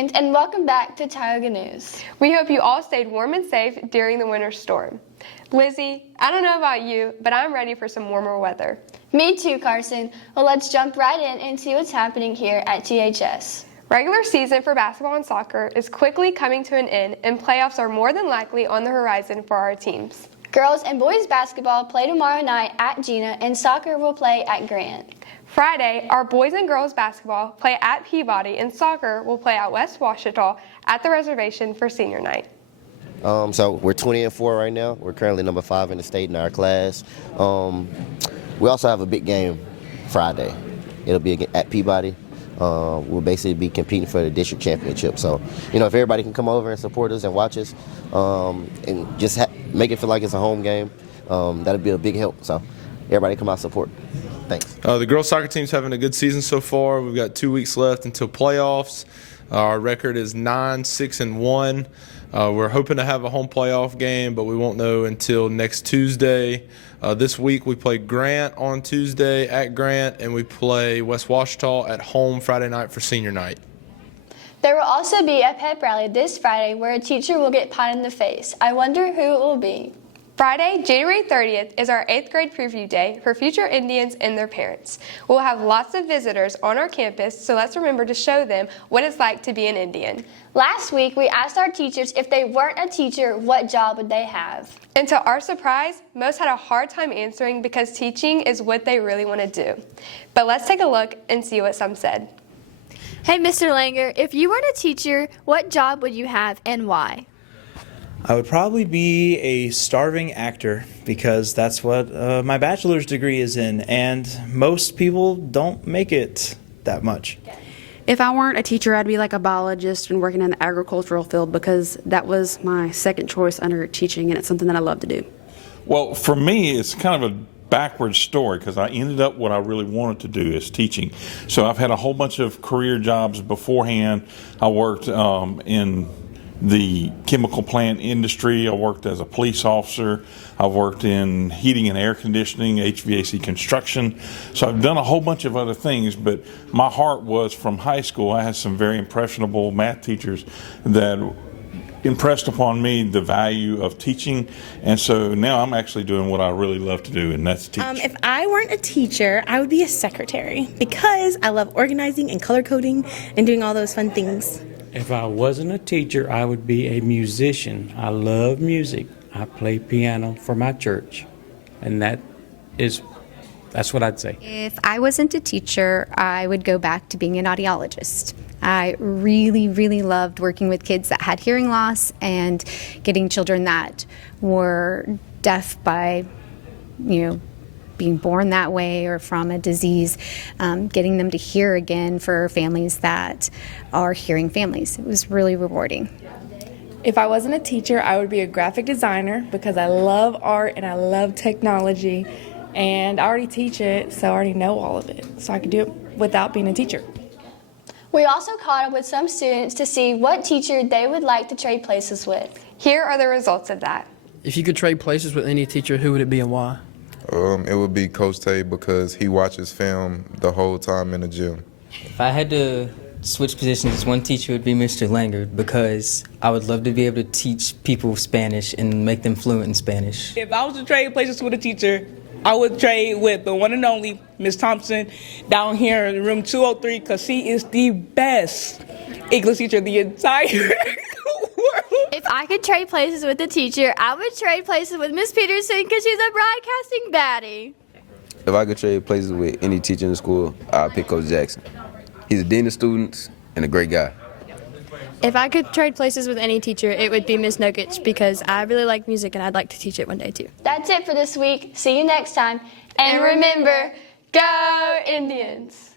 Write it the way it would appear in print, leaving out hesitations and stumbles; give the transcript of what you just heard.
Indians, and welcome back to Tioga News. We hope you all stayed warm and safe during the winter storm. Lizzie, I don't know about you, but I'm ready for some warmer weather. Me too, Carson. Well, let's jump right in and see what's happening here at THS. Regular season for basketball and soccer is quickly coming to an end, and playoffs are more than likely on the horizon for our teams. Girls and boys basketball play tomorrow night at Gina, and soccer will play at Grant. Friday, our boys and girls basketball play at Peabody, and soccer will play at West Washita at the reservation for senior night. So we're 20-4 right now. We're currently number 5 in the state in our class. We also have a big game Friday. It'll be at Peabody. We'll basically be competing for the district championship. So, if everybody can come over and support us and watch us and just make it feel like it's a home game, that'll be a big help. So everybody come out and support. Thanks. The girls soccer team's having a good season so far. We've got 2 weeks left until playoffs. Our record is 9-6-1. We're hoping to have a home playoff game, but we won't know until next Tuesday. This week we play Grant on Tuesday at Grant, and we play West Washita at home Friday night for senior night. There will also be a pep rally this Friday where a teacher will get pie in the face. I wonder who it will be. Friday, January 30th, is our 8th grade preview day for future Indians and their parents. We'll have lots of visitors on our campus, so let's remember to show them what it's like to be an Indian. Last week, we asked our teachers if they weren't a teacher, what job would they have? And to our surprise, most had a hard time answering because teaching is what they really want to do. But let's take a look and see what some said. Hey, Mr. Langer, if you weren't a teacher, what job would you have and why? I would probably be a starving actor because that's what my bachelor's degree is in, and most people don't make it that much. If I weren't a teacher, I'd be like a biologist and working in the agricultural field because that was my second choice under teaching, and it's something that I love to do. Well, for me, it's kind of a backwards story because I ended up what I really wanted to do is teaching. So I've had a whole bunch of career jobs beforehand. I worked in the chemical plant industry. I worked as a police officer. I've worked in heating and air conditioning, HVAC construction. So I've done a whole bunch of other things, but my heart was from high school. I had some very impressionable math teachers that impressed upon me the value of teaching, and so now I'm actually doing what I really love to do, and that's teach. If I weren't a teacher, I would be a secretary because I love organizing and color coding and doing all those fun things. If I wasn't a teacher, I would be a musician. I love music. I play piano for my church, and that's what I'd say. If I wasn't a teacher, I would go back to being an audiologist. I really, really loved working with kids that had hearing loss and getting children that were deaf by, being born that way or from a disease, getting them to hear again for families that are hearing families. It was really rewarding. If I wasn't a teacher, I would be a graphic designer because I love art and I love technology, and I already teach it, so I already know all of it, so I could do it without being a teacher. We also caught up with some students to see what teacher they would like to trade places with. Here are the results of that. If you could trade places with any teacher, who would it be and why? It would be Coach Tay because he watches film the whole time in the gym. If I had to switch positions, one teacher would be Mr. Langer because I would love to be able to teach people Spanish and make them fluent in Spanish. If I was to trade places with a teacher, I would trade with the one and only Miss Thompson down here in room 203 because she is the best English teacher in the entire world. If I could trade places with a teacher, I would trade places with Miss Peterson because she's a broadcasting baddie. If I could trade places with any teacher in the school, I'd pick Coach Jackson. He's a dean of students and a great guy. If I could trade places with any teacher, it would be Miss Nuggets because I really like music and I'd like to teach it one day too. That's it for this week. See you next time. And remember, go Indians!